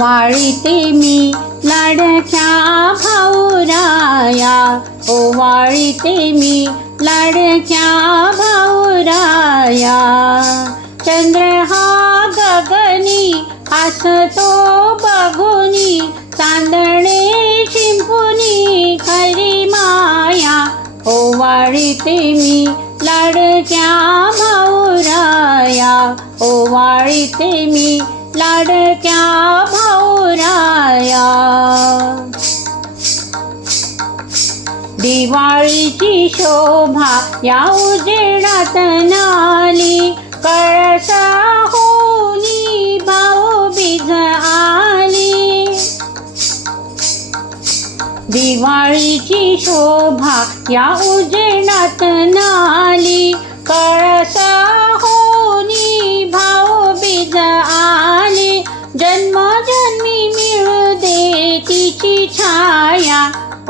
ओवाळीते मी लाडक्या भाऊराया. ओवाळीते मी लाडक्या भाऊराया. चंद्र हा गगनी हसतो बघुनी. चांदणे शिंपुनी खरी माया. ओवाळीते मी लाडक्या भाऊराया. ओवाळीते मी लाडक्या भाऊराया. दिवाळीची शोभा या उजेडात नाली कळसा होनी भाऊ बीज आली. दिवाळीची शोभा या उजेडात नाली कळसा होनी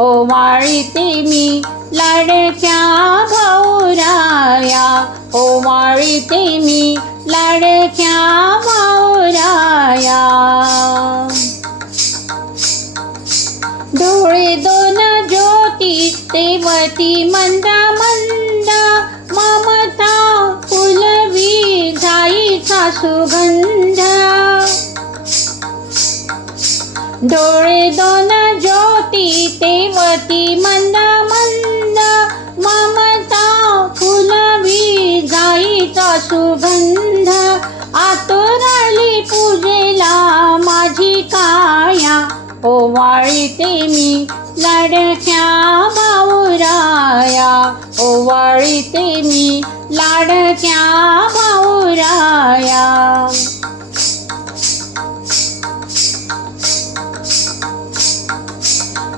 ओवाळीते मी लाडक्या भाऊराया. ओवाळीते मी लाडक्या भाऊराया. डोळे दोन ज्योती तेवती मंदा मंदा. ममता फुलवी जाईचा सुगंध. डोळे तेवती मंद मंद ममता फुलवी जाईचा सुगंध. आतुराली पूजेला माझी काया. ओवाळीते मी लाडक्या भाऊराया. ओवाळीते मी लाडक्या भाऊराया.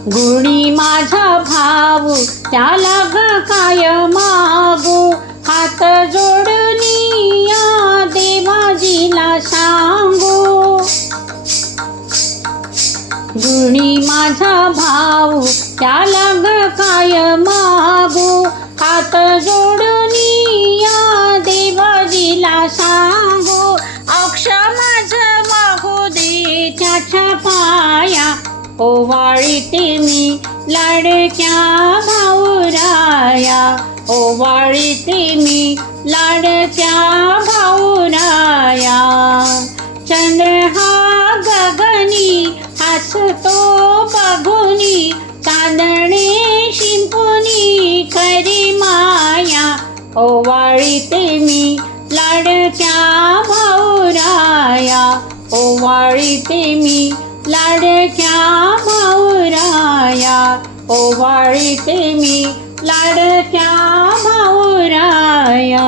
गुणी माझा भाऊ त्याला ग काय मागू? हात जोडून या देवाजीला सांगू. गुणी माझा भाऊ त्याला ग काय मागू? हात जोडून या देवाजीला सांगू. अक्ष माझ मागू दे त्याच्या पाया ओवाळीते मी लाडक्या भाऊराया. ओवाळीते मी लाडक्या भाऊराया. चंद्र हा गगनी हसतो बघुनी. कांदणे शिंपुनी खरी माया. ओवाळीते मी लाडक्या भाऊराया. ओवाळीते मी लाडक्या माऊराया ओवाळते मी लाडक्या माऊराया